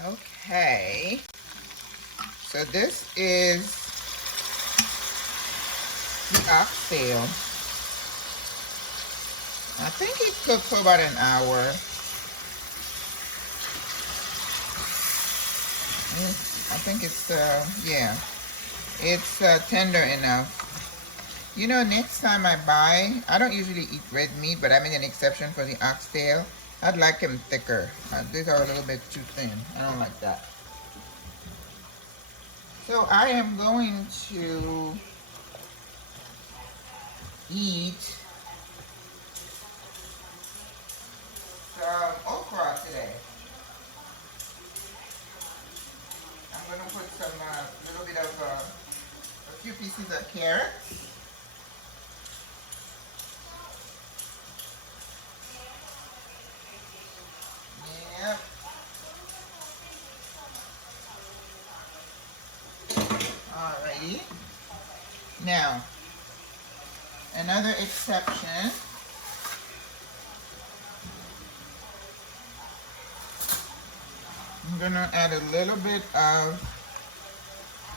Okay, so this is the oxtail. I think it cooked for about an hour. I think it's, yeah, it's tender enough. You know, next time I buy, I don't usually eat red meat, but I made an exception for the oxtail. I'd like them thicker. These are a little bit too thin. I don't like that. So I am going to eat some okra today. I'm going to put some little bit of a few pieces of carrots. Yep. Alrighty. Now, another exception. I'm gonna add a little bit of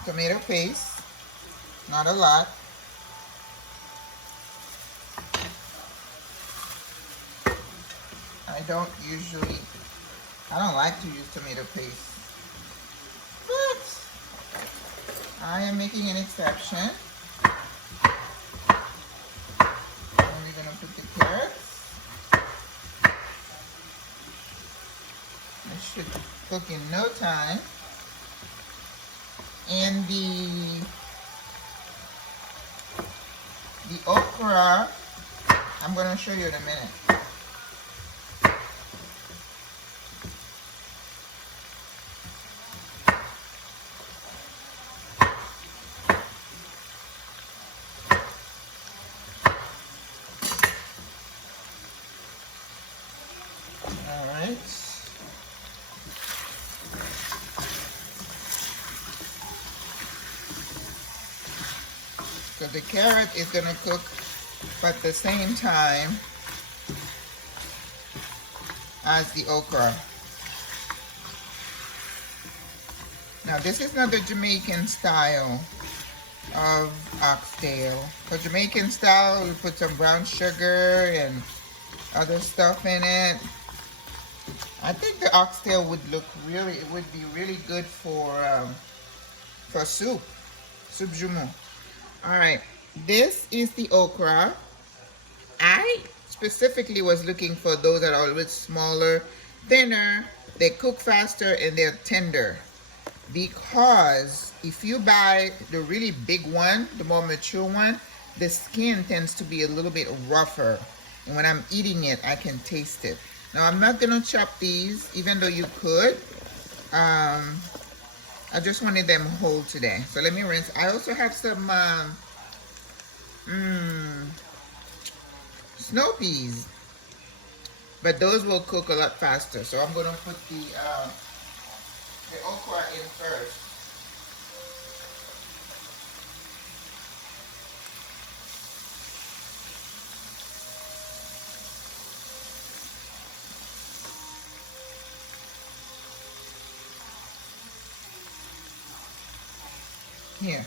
tomato paste, not a lot. I don't like to use tomato paste, but I am making an exception. Only gonna put the carrots. It should cook in no time. And the okra, I'm gonna show you in a minute. All right. So the carrot is going to cook at the same time as the okra. Now this is not the Jamaican style of oxtail. For Jamaican style, we put some brown sugar and other stuff in it. I think the oxtail would be really good for soup jumeau. All right, this is the okra. I specifically was looking for those that are a little bit smaller, thinner, they cook faster, and they're tender. Because if you buy the really big one, the more mature one, the skin tends to be a little bit rougher. And when I'm eating it, I can taste it. Now, I'm not going to chop these, even though you could. I just wanted them whole today. So let me rinse. I also have some snow peas. But those will cook a lot faster. So I'm going to put the okra in first. Here.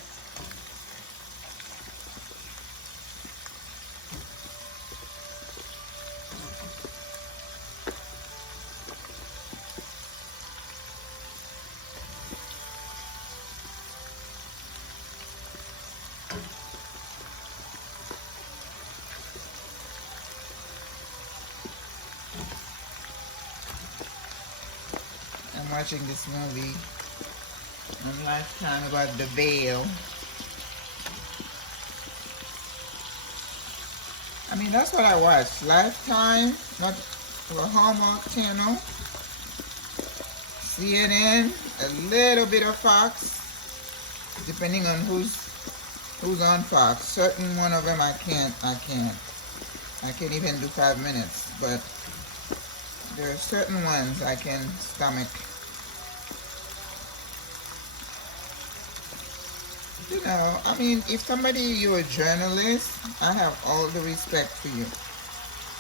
I'm watching this movie on Lifetime about the veil. I mean, that's what I watch. Lifetime, not a Hallmark channel. CNN, a little bit of Fox, depending on who's on Fox. Certain one of them I can't even do 5 minutes, but there are certain ones I can stomach. You know, I mean, if you're a journalist, I have all the respect for you.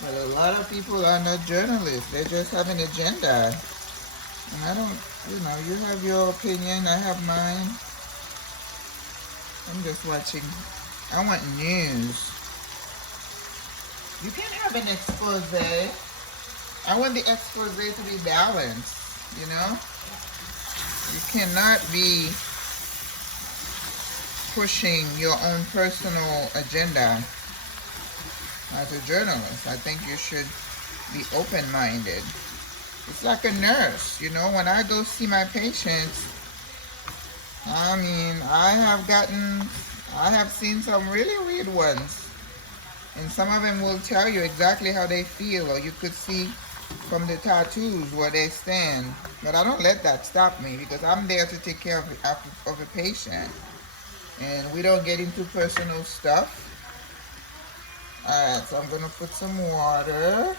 But a lot of people are not journalists. They just have an agenda. And I don't, you have your opinion, I have mine. I'm just watching. I want news. You can't have an expose. I want the expose to be balanced, you know? You cannot be pushing your own personal agenda as a journalist. I think you should be open-minded. It's like a nurse, when I go see my patients, I mean, I have seen some really weird ones. And some of them will tell you exactly how they feel, or you could see from the tattoos where they stand. But I don't let that stop me because I'm there to take care of a patient. And we don't get into personal stuff. Alright, so I'm going to put some water.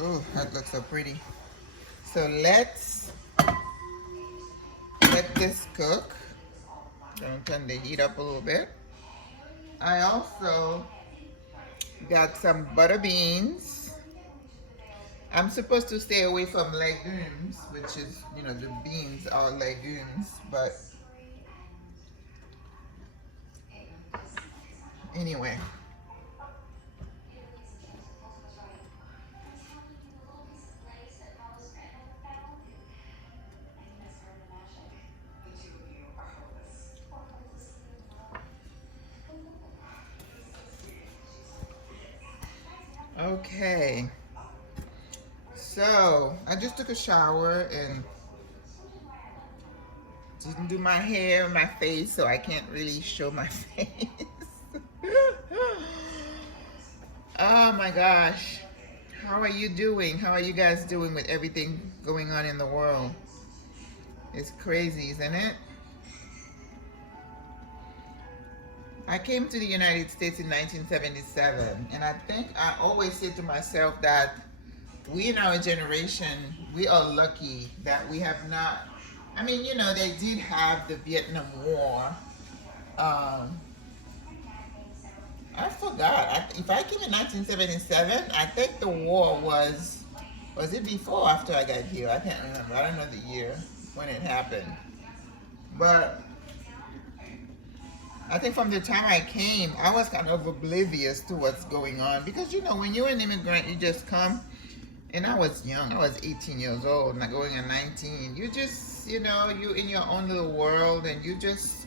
Ooh, that looks so pretty. So let's let this cook. I'm going to turn the heat up a little bit. I also got some butter beans. I'm supposed to stay away from legumes, which is, the beans are legumes, but anyway. Okay. So, I just took a shower and didn't do my hair, my face, so I can't really show my face. Oh my gosh. How are you doing? How are you guys doing with everything going on in the world? It's crazy, isn't it? I came to the United States in 1977, and I think I always say to myself that we in our generation, we are lucky that we have not, I mean, they did have the Vietnam War. I forgot. If I came in 1977, I think the war was it before or after I got here? I can't remember. I don't know the year when it happened. But I think from the time I came, I was kind of oblivious to what's going on. Because, when you're an immigrant, you just come. And I was young. I was 18 years old, not going on 19. You just, you're in your own little world, and you just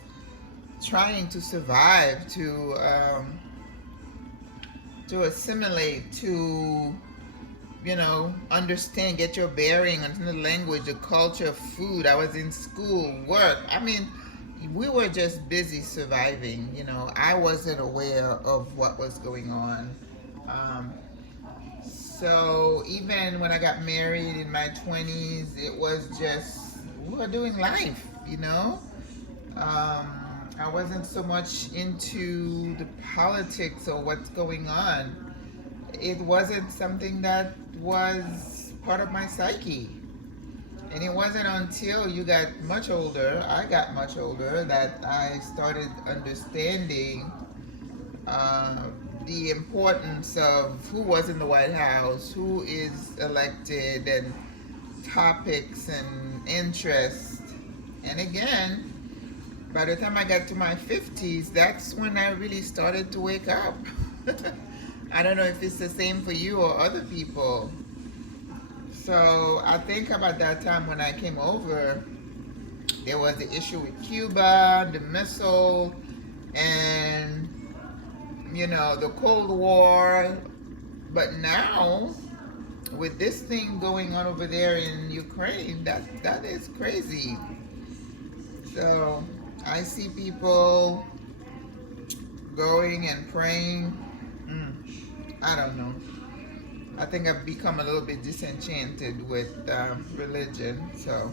trying to survive, to assimilate, to, understand, get your bearing, understand the language, the culture, food. I was in school, work. I mean, we were just busy surviving. I wasn't aware of what was going on. So even when I got married in my 20s, it was just, we were doing life, I wasn't so much into the politics or what's going on. It wasn't something that was part of my psyche. And it wasn't until you got much older, I got much older, that I started understanding the importance of who was in the White House, who is elected, and topics and interests. And again, by the time I got to my 50s, that's when I really started to wake up. I don't know if it's the same for you or other people. So I think about that time when I came over, there was the issue with Cuba, the missile, and the Cold War. But now, with this thing going on over there in Ukraine, that is crazy. So I see people going and praying. I don't know. I think I've become a little bit disenchanted with religion, so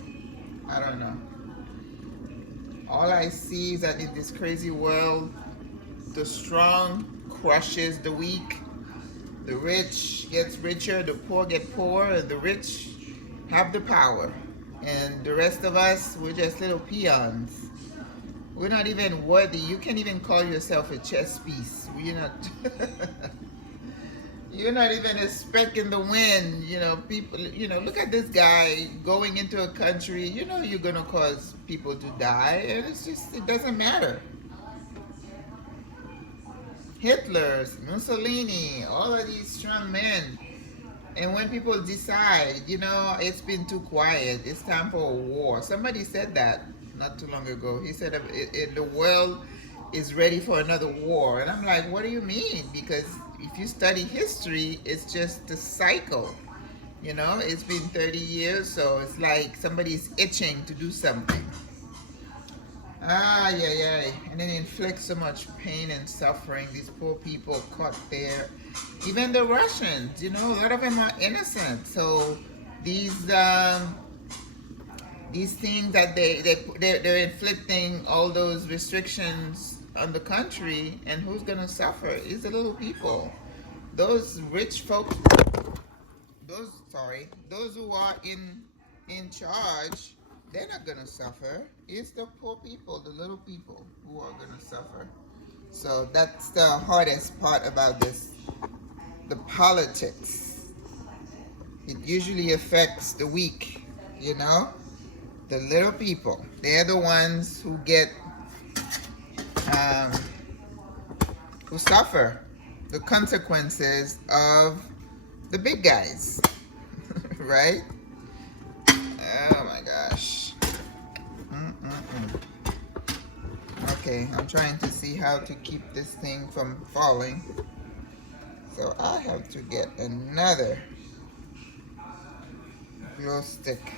I don't know. All I see is that in this crazy world, the strong crushes the weak, the rich gets richer, the poor get poorer, the rich have the power, and the rest of us, we're just little peons. We're not even worthy. You can't even call yourself a chess piece. We're not. You're not even a speck in the wind. People, look at this guy going into a country, you're going to cause people to die. And it doesn't matter. Hitler's, Mussolini, all of these strong men. And when people decide, it's been too quiet, it's time for a war. Somebody said that not too long ago. He said the world is ready for another war. And I'm like, what do you mean? Because if you study history, it's just a cycle. It's been 30 years, so it's like somebody's itching to do something. Ah, yeah, yeah. And then inflict so much pain and suffering. These poor people caught there. Even the Russians, a lot of them are innocent. So these things that they're inflicting all those restrictions on the country, and who's gonna suffer? It's the little people. Those rich folks, those who are in charge, they're not gonna suffer. It's the poor people, the little people, who are gonna suffer. So that's the hardest part about this, the politics. It usually affects the weak, the little people. They're the ones who get, um, who suffer the consequences of the big guys, right? Oh my gosh. Mm-mm-mm. Okay, I'm trying to see how to keep this thing from falling. So I have to get another glow stick.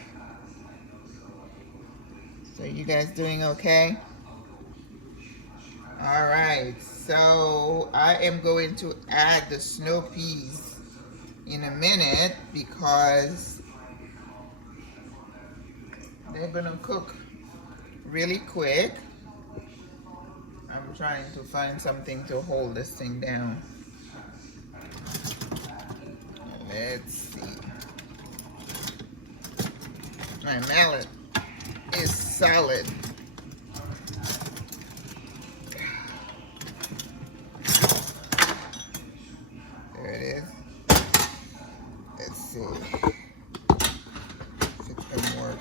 So you guys doing okay? Alright, so I am going to add the snow peas in a minute because they're gonna cook really quick. I'm trying to find something to hold this thing down. Let's see. My mallet is solid. There it is. Let's see if it's gonna work.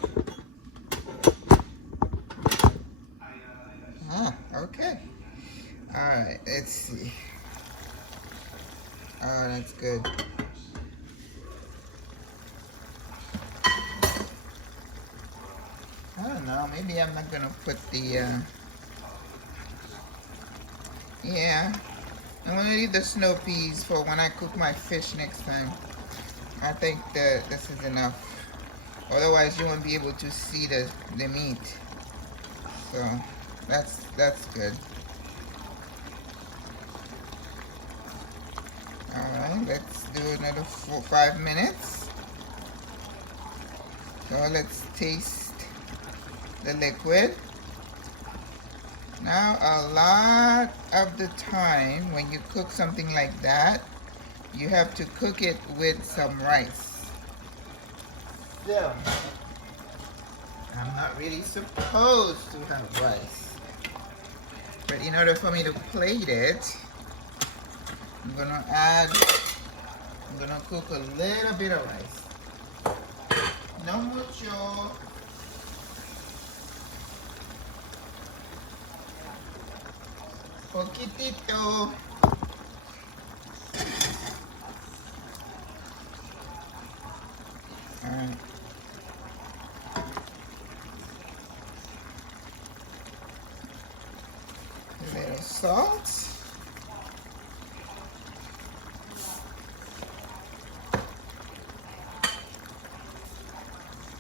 Ah, okay. Alright, let's see. Oh, that's good. I don't know, maybe I'm not gonna put the, yeah. I'm gonna leave the snow peas for when I cook my fish next time. I think that this is enough. Otherwise, you won't be able to see the meat. So, that's good. Alright, let's do another 5 minutes. So let's taste the liquid. Now, a lot of the time when you cook something like that, you have to cook it with some rice. So, I'm not really supposed to have rice. But in order for me to plate it, I'm gonna cook a little bit of rice. No mucho. Poquitito. Alright. A little salt.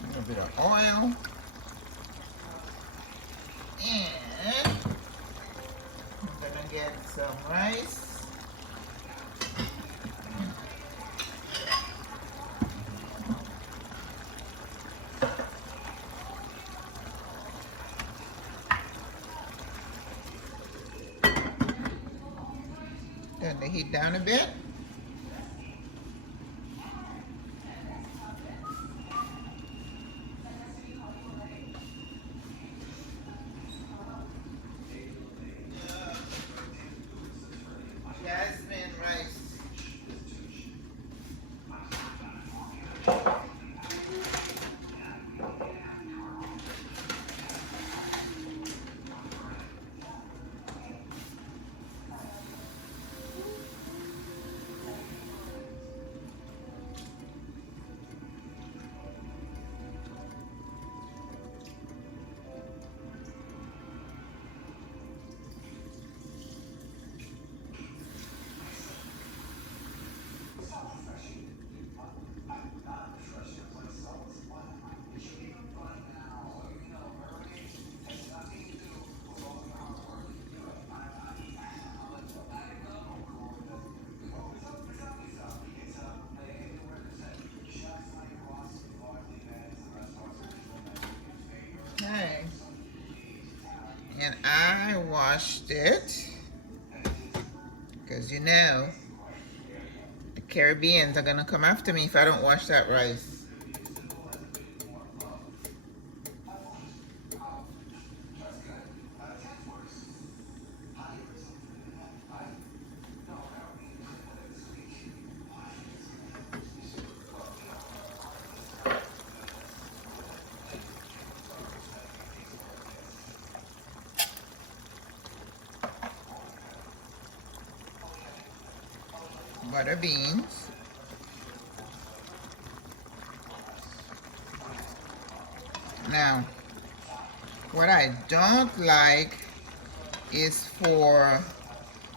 A little bit of oil. And I'm gonna get some rice. Turn the heat down a bit. Jasmine rice. washed it. Because you know, the Caribbeans are gonna come after me if I don't wash that rice. Butter beans. Now, what I don't like is for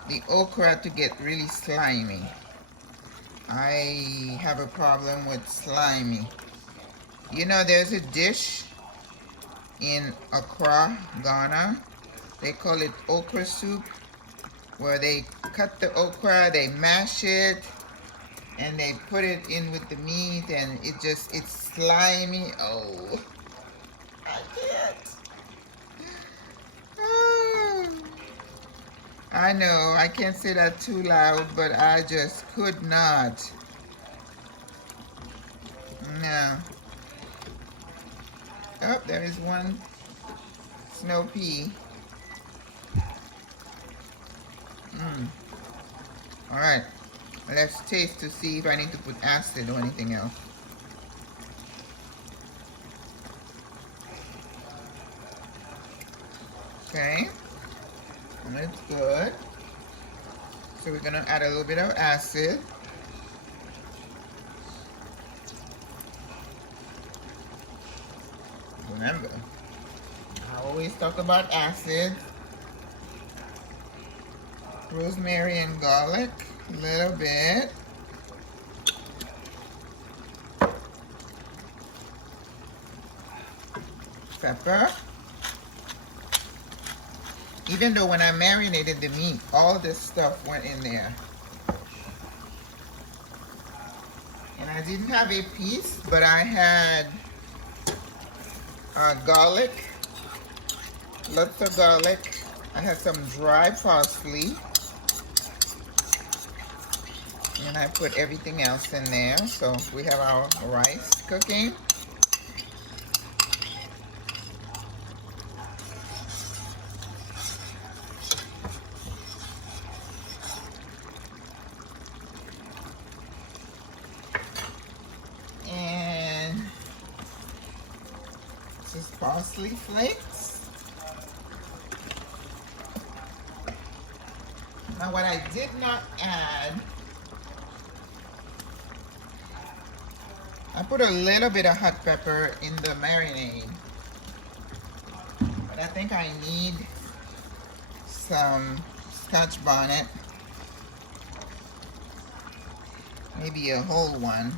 the okra to get really slimy. I have a problem with slimy. You know, there's a dish in Okra, Ghana. They call it okra soup, where they cut the okra, they mash it, and they put it in with the meat, and it's slimy. Oh, I can't. Oh. I know, I can't say that too loud, but I just could not. No. Oh, there is one snow pea. All right, let's taste to see if I need to put acid or anything else. Okay, that's good. So we're gonna add a little bit of acid. Remember, I always talk about acid. Rosemary and garlic, a little bit. Pepper. Even though when I marinated the meat, all this stuff went in there. And I didn't have a piece, but I had garlic, lots of garlic. I had some dry parsley. And I put everything else in there. So we have our rice cooking. And just parsley flakes. Now what I did not add, I put a little bit of hot pepper in the marinade, but I think I need some Scotch bonnet, maybe a whole one.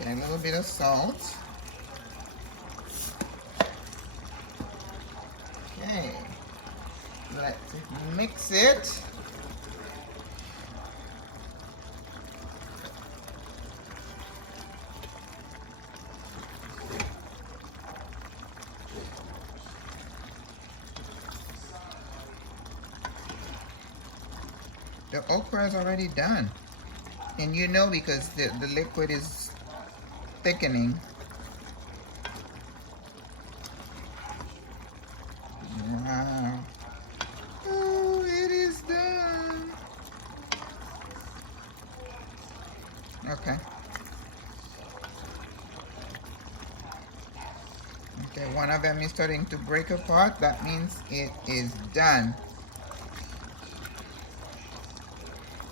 Okay, a little bit of salt. Okay, let's mix it. The okra is already done, and you know, because the liquid is thickening. Wow. Oh, it is done. Okay. Okay, one of them is starting to break apart. That means it is done.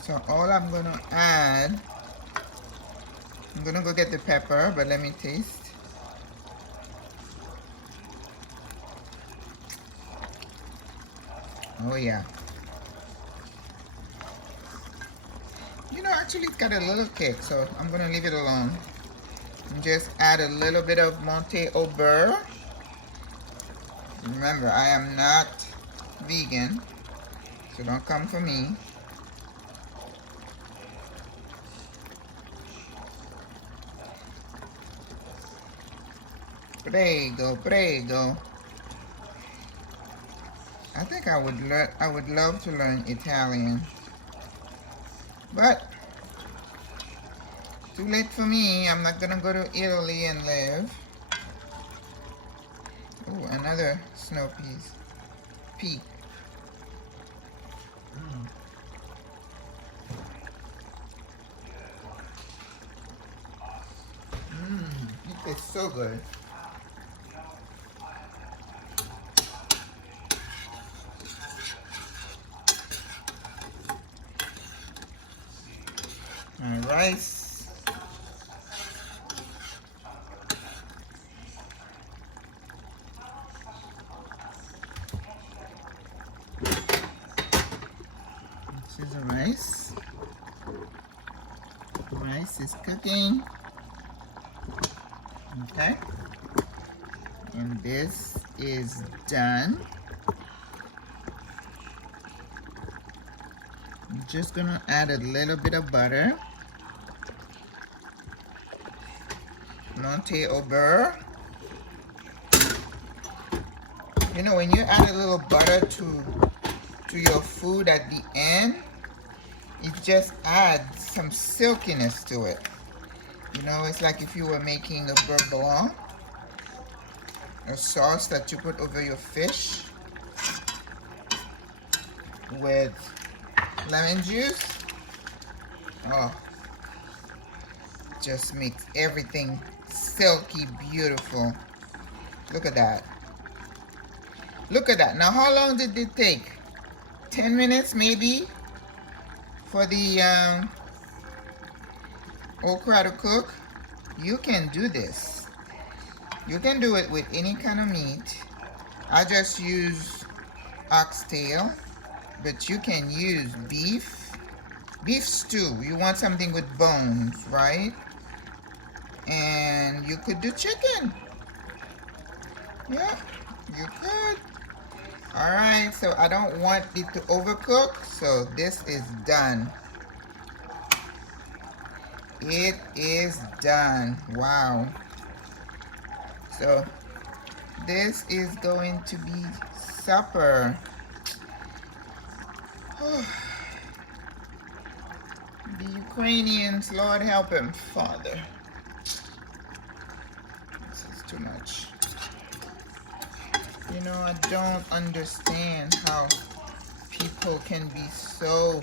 So all I'm gonna add, I'm gonna go get the pepper, but let me taste. Oh yeah. You know, actually it's got a little kick, so I'm gonna leave it alone. And just add a little bit of Monte au beurre. Remember, I am not vegan, so don't come for me. Prego, prego. I think I would love to learn Italian. But too late for me. I'm not gonna go to Italy and live. Oh, another snow peas. Pea. It tastes so good. My rice. This is the rice. Rice is cooking. Okay. And this is done. I'm just gonna add a little bit of butter. Monte au beurre. You know, when you add a little butter to your food at the end, it just adds some silkiness to it. You know, it's like if you were making a beurre blanc, a sauce that you put over your fish with lemon juice. Oh, just makes everything silky beautiful. Look at that. Look at that. Now, how long did it take? 10 minutes maybe for the okra to cook? You can do this. You can do it with any kind of meat. I just use oxtail, but you can use beef stew. You want something with bones, right? And you could do chicken. Yeah, you could. All right, so I don't want it to overcook, so this is done. It is done. Wow. So this is going to be supper. The Ukrainians, Lord help them, Father. This is too much. You know, I don't understand how people can be so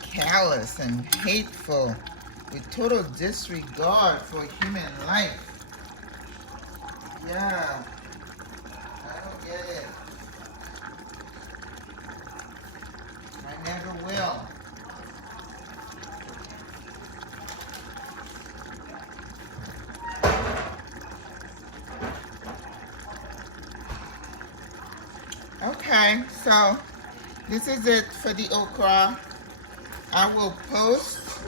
callous and hateful with total disregard for human life. Yeah, I don't get it. I never will. Okay, so this is it for the okra. I will post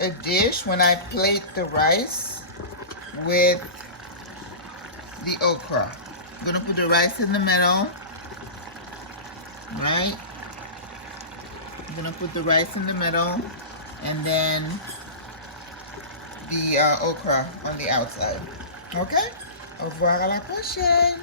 a dish when I plate the rice with the okra. I'm gonna put the rice in the middle, right? I'm gonna put the rice in the middle and then the okra on the outside. Okay? Au revoir à la prochaine.